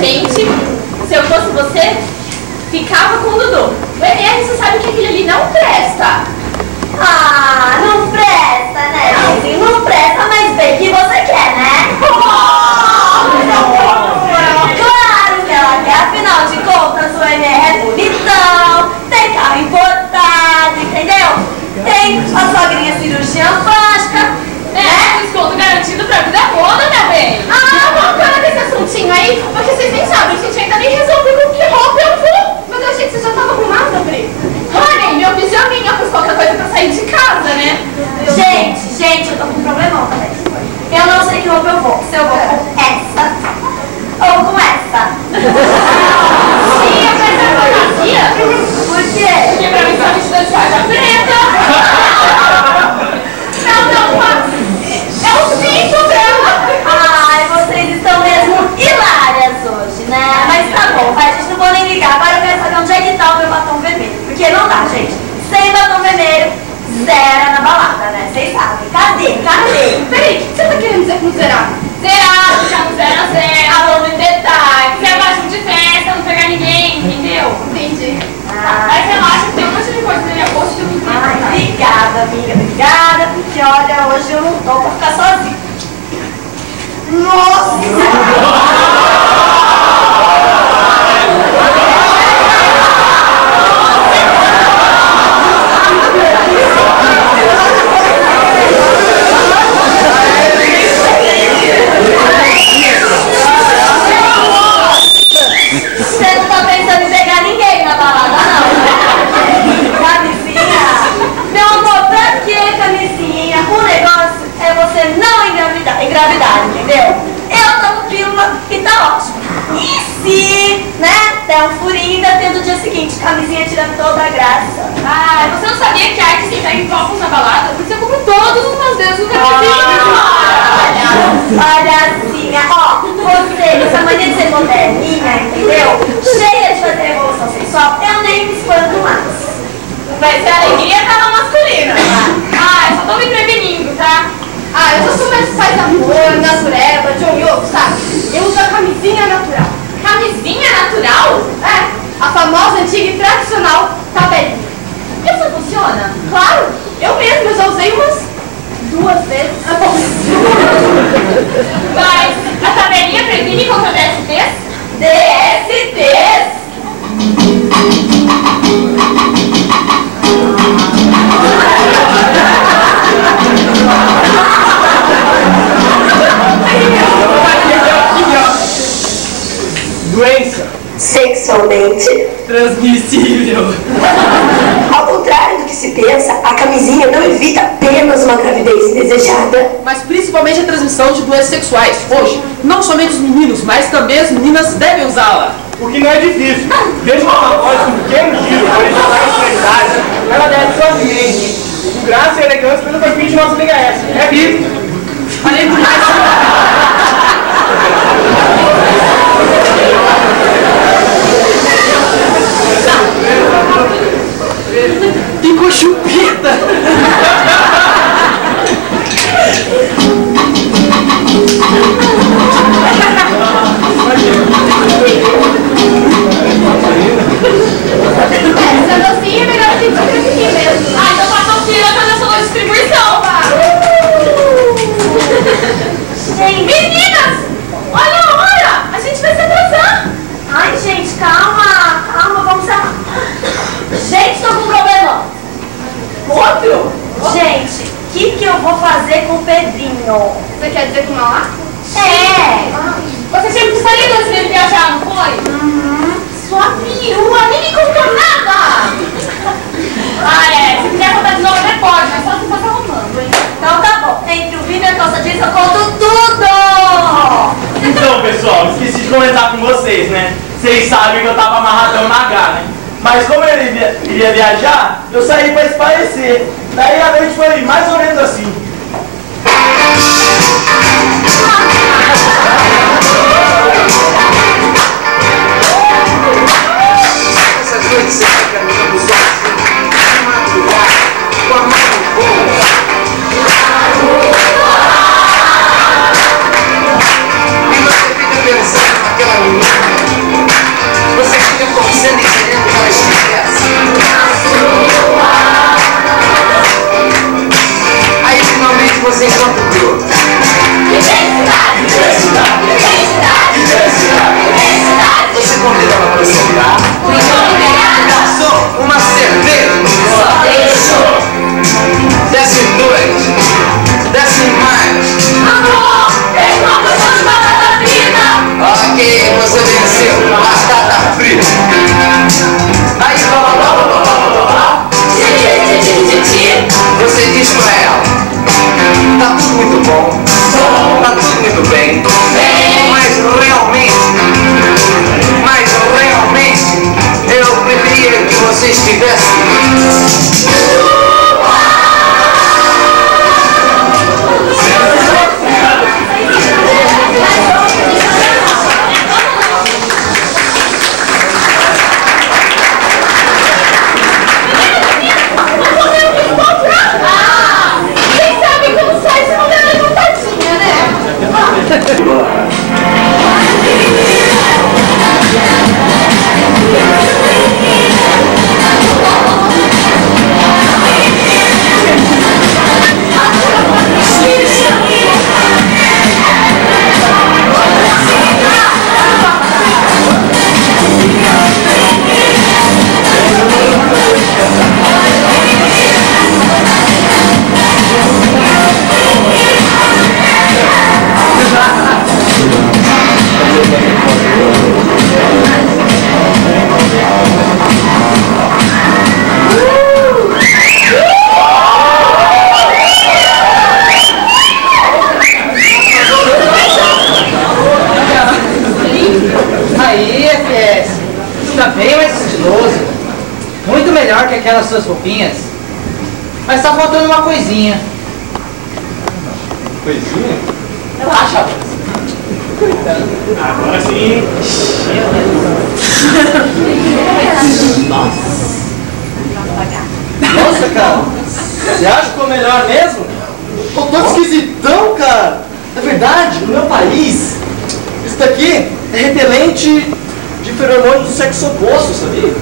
gente, se eu fosse você, ficava com o Dudu. O MR, você sabe que aquele ali não presta. Ah, não presta, né, Lizinho? Não presta, mas bem que você quer, né? Claro que ela quer, afinal de contas, o MR é bonitão, tem carro importado, entendeu? Tem a sogrinha cirurgiã plástica, né? Desconto garantido pra vida toda, minha bem. Ah, bacana desse assuntinho aí, porque vocês nem sabem, a gente ainda nem resolveu com que roupa eu vou. Mas eu achei que você já tava arrumada, Pri. Honey, meu pijaminha, pois qualquer coisa pra sair de casa, né? Gente, eu tô com um problemão também. Eu não sei que roupa eu vou. Se eu vou com essa ou com essa. Sim, eu quero ser fantasia. Por quê? Porque pra mim só vestida de sarja preta. Não, é o cinto dela. Ai, vocês estão mesmo hilárias hoje, né? Mas tá bom, vai, gente, não vou nem ligar. Agora eu quero saber onde é que tá o meu batom vermelho. Porque não dá, gente. Sem batom vermelho, zero na balada, né? Vocês sabem. Cadê? Peraí, o que você tá querendo dizer com zerar? Zerar, deixar no 0 a 0, falando em detalhes. Ser abaixo de festa, não pegar ninguém, entendeu? Entendi. Mas relaxa, que tem um monte de coisa na minha bolsa que eu não tenho. Ai, obrigada, amiga, obrigada. Porque olha, hoje eu não tô pra ficar sozinha. Nossa! Você não tá pensando em pegar ninguém na balada, não? Camisinha? Meu amor, pra que camisinha? O negócio é você não engravidar, entendeu? Eu tomo pílula e tá ótimo. E se, né, der um furinho, ainda tem no dia seguinte, camisinha tirando toda a graça. Ah, você não sabia que a arte sentar em copos na balada? Porque você compra todos os meus dedos no camisinho. Palhacinha, ó, você, essa mania de ser moderninha, entendeu? Cheia de fazer revolução sexual, eu nem me espanto mais. Vai ser a alegria tava masculina. Ah, eu só tô me prevenindo, tá? Ah, eu sou super faz amor, natureba, John Yoke, sabe? Eu uso a camisinha natural. Camisinha natural? É, a famosa, antiga e tradicional tabelinha. Isso funciona? Claro, eu mesma já usei umas 2 vezes. Mas a tabelinha previne contra DSTs? DSTs? Doença Sexualmente transmissível. Ao contrário do que se pensa, a camisinha não evita apenas uma gravidez indesejada, Mas principalmente a transmissão de doenças sexuais. Hoje, não somente os meninos, mas também as meninas devem usá-la. O que não é difícil. Desde uma pacote com pequeno giro, para isolar a extremidade, ela desce suavemente, com graça e elegância pelo perfil de nossa amiga essa. É visto. Além do mais, ficou chupeta. Essa docinha é melhor que distribuir mesmo. Ah, então passa o fio pra nossa loja de distribuição. Meninas, olha a hora. A gente vai se atrasar. Ai, gente, calma, vamos lá. Gente, tô com um problema. Outro? Gente, o que eu vou fazer com o Pedrinho? Você quer dizer com uma lá? É. Você tinha me salido antes dele viajar, não foi? Sua perua, nem me contou nada. Ah, é. Se quiser contar de novo, até pode, mas só se você arrumando, hein? Então tá bom. Entre o vinho e a calça jeans eu conto tudo. Então, pessoal, esqueci de comentar com vocês, né? Vocês sabem que eu tava amarradão na H, né? Mas como ele iria viajar, eu saí pra espairecer. Daí a noite foi mais ou menos assim. Essas noites você fica caminhando sozinho, de madrugada, com a mão no bolso. E você fica pensando naquela menina encontrou. Diversidade! Diversidade. Diversidade! Diversidade. Diversidade! Você convida ela para sentar. Muito obrigada! Garçom, uma cerveja. Só deixo! Desce 2. Desce mais. Amor, fez uma porção de batata frita! Ok, você venceu. Batata frita. Aí, você diz pra ela: tá tudo muito bom, tá tudo muito bem, mas realmente eu preferia que você estivesse. Aquelas suas roupinhas, mas tá faltando uma coisinha. Coisinha? Relaxa. Agora sim. Nossa, cara, você acha que ficou melhor mesmo? Tô todo esquisitão, cara. É verdade, no meu país, isso daqui é repelente de feromônio do sexo oposto, sabia?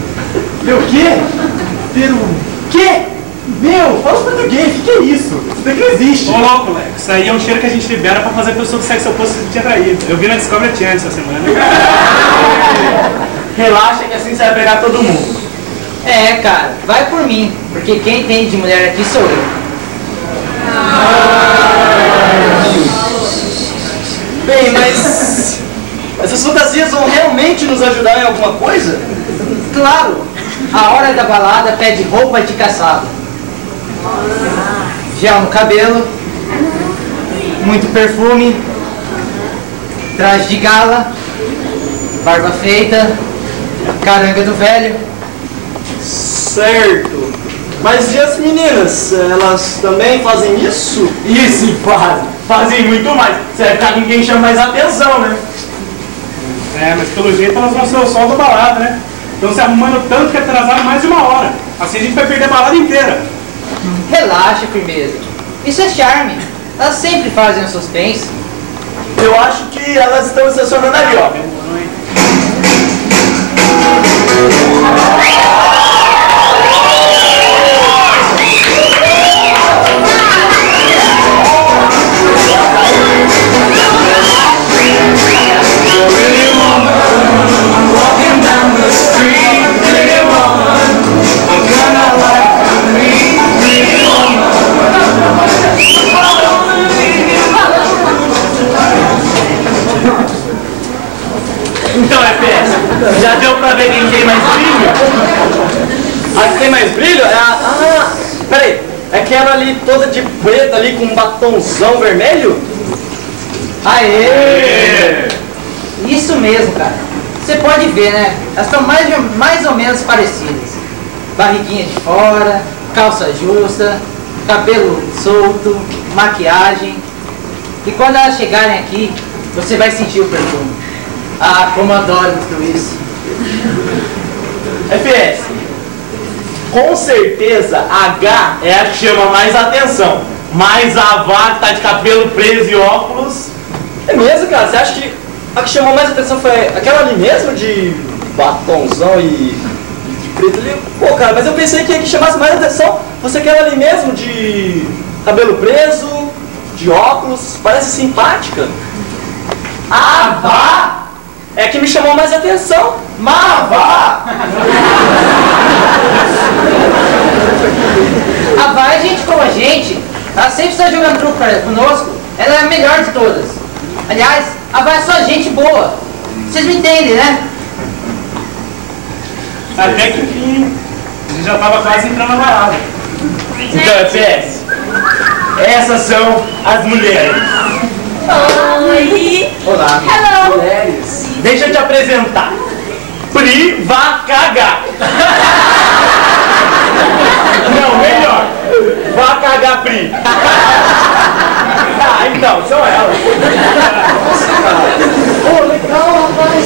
Meu quê? O quê? Meu, fala português, o que é isso? Isso daqui não existe. Ô louco, Leco, isso aí é um cheiro que a gente libera pra fazer a pessoa do sexo oposto se sentir atraída. Eu vi na Discovery Channel essa semana. Relaxa que assim você vai pegar todo mundo. É, cara, vai por mim, porque quem entende de mulher aqui sou eu. Bem, mas essas fantasias vão realmente nos ajudar em alguma coisa? Claro, a hora da balada pede roupa de caçado. Gel no cabelo, muito perfume, traje de gala, barba feita, caranga do velho. Certo. Mas e as meninas? Elas também fazem isso? Isso, fazem muito mais. Você vai ficar com quem chama mais atenção, né? É, mas pelo jeito elas vão ser o sol da balada, né? Estão se arrumando tanto que atrasaram mais de uma hora. Assim a gente vai perder a balada inteira. Relaxa, firmeza. Isso é charme. Elas sempre fazem o suspense. Eu acho que elas estão estacionando ali, ó. Então, FPS, já deu pra ver quem tem mais brilho? A que tem mais brilho é a... Ah, peraí. É aquela ali toda de preto ali com um batonzão vermelho? Aê! Isso mesmo, cara. Você pode ver, né? Elas estão mais ou menos parecidas. Barriguinha de fora, calça justa, cabelo solto, maquiagem. E quando elas chegarem aqui, você vai sentir o perfume. Ah, como eu adoro tudo isso. FPS, com certeza a H é a que chama mais atenção. Mas a Vá que tá de cabelo preso e óculos. É mesmo, cara? Você acha que a que chamou mais atenção foi aquela ali mesmo, de batonzão e de preto ali? Pô, cara, mas eu pensei que a que chamasse mais atenção fosse aquela ali mesmo, de cabelo preso, de óculos, parece simpática. Ah, vá! É que me chamou mais atenção. Vá! A Vai é gente como a gente. Ela sempre está jogando truco conosco. Ela é a melhor de todas. Aliás, a Vai é só gente boa. Vocês me entendem, né? Até que enfim, a gente já estava quase entrando na balada. Então, PS, essas são as mulheres. Oi! Olá. Hello! Mulheres. Deixa eu te apresentar. Pri vá cagar. Não, melhor. Vá cagar, Pri. Ah, então, são elas. Oh, legal, rapaz.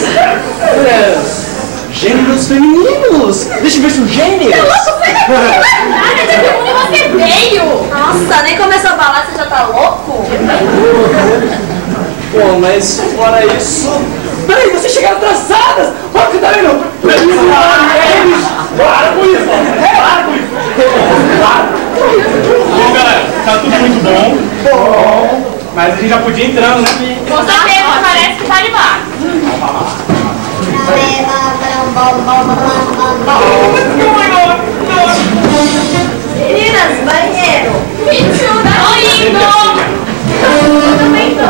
Gêneros femininos. Deixa eu ver se o gênero. Nada de que mundo você veio! Nossa, nem começou a balada, você já tá louco? Pô, mas fora isso... Peraí, vocês chegaram atrasadas! Olha que tá vendo? Para com isso! Para com isso! Bom, galera, tá tudo muito bom. Mas a gente já podia ir entrando, né? Com certeza, parece que tá animado. Meninas, banheiro! Bicho, tô indo! Eu também tô.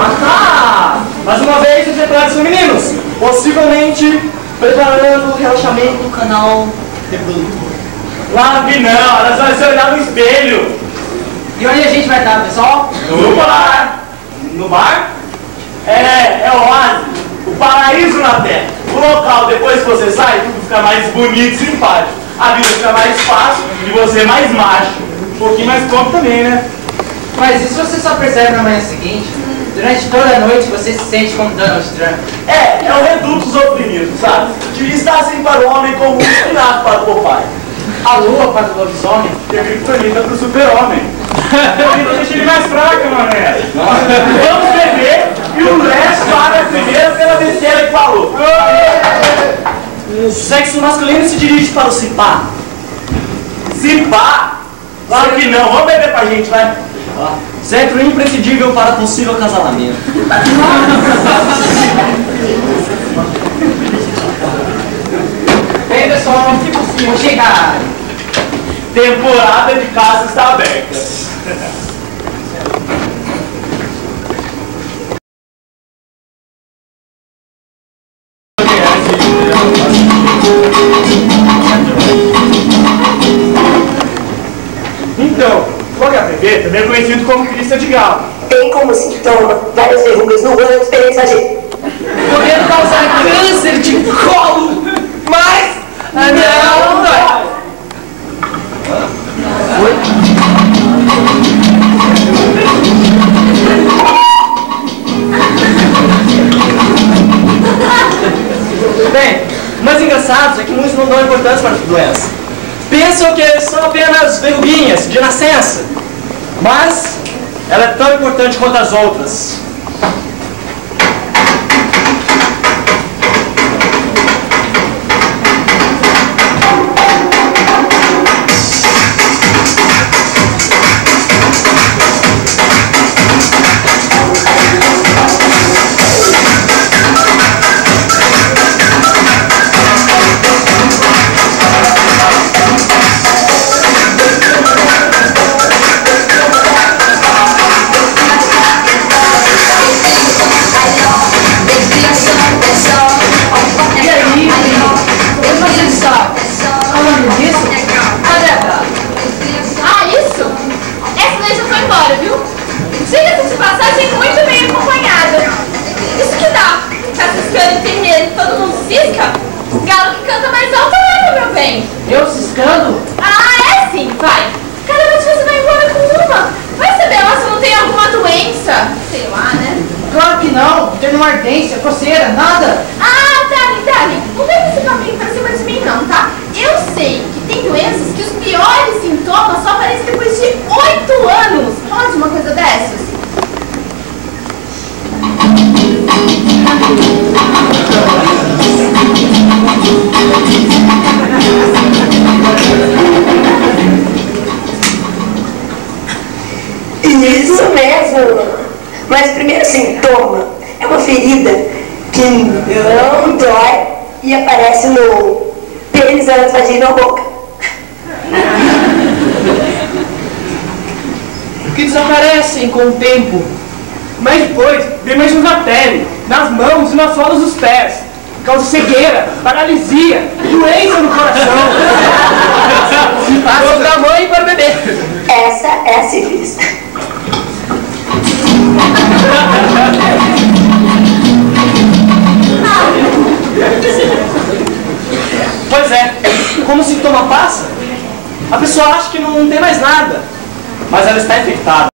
Ah, mais uma vez os retratos femininos. Possivelmente preparando o relaxamento do canal reprodutor. Claro que não, elas vão se olhar no espelho. E onde a gente vai estar, pessoal? No bar. No bar? É o oásis. O paraíso na terra. O local, depois que você sai, tudo fica mais bonito e simpático. A vida fica mais fácil e você mais macho. Um pouquinho mais top também, né? Mas isso você só percebe na manhã seguinte. Durante toda a noite você se sente como Donald Trump. É o reduto dos oprimidos, sabe? De estar assim para o homem como um espinafre para o Popeye. A lua para o lobisomem. E a criptonita pro super-homem. Deixa ele mais fraco, mané. Vamos beber e o resto paga primeiro pela besteira que falou. O sexo masculino se dirige para o cipá. Cipá? Claro que não, vamos beber pra gente, vai. Centro imprescindível para possível acasalamento. Bem, pessoal, vou chegar. Temporada de casa está aberta. Então, o HPV também é conhecido como crista de galo. Tem como sintoma várias verrugas no ânus perensageiro. Podendo causar câncer de colo, mas não dói. Bem, o mais engraçado é que muitos não dão importância para essa doença. Pensam que são apenas verruguinhas de nascença. Mas ela é tão importante quanto as outras. mesmo. Mas o primeiro sintoma é uma ferida que não dói e aparece no pênis, ânus, vagina ou boca. Que desaparecem com o tempo. Mas depois, vem manchas na pele, nas mãos e nas solas dos pés. Causa cegueira, paralisia, doença no coração. Se passa da mãe para o bebê. Essa é a sífilis. Pois é, como o sintoma passa, a pessoa acha que não tem mais nada, mas ela está infectada.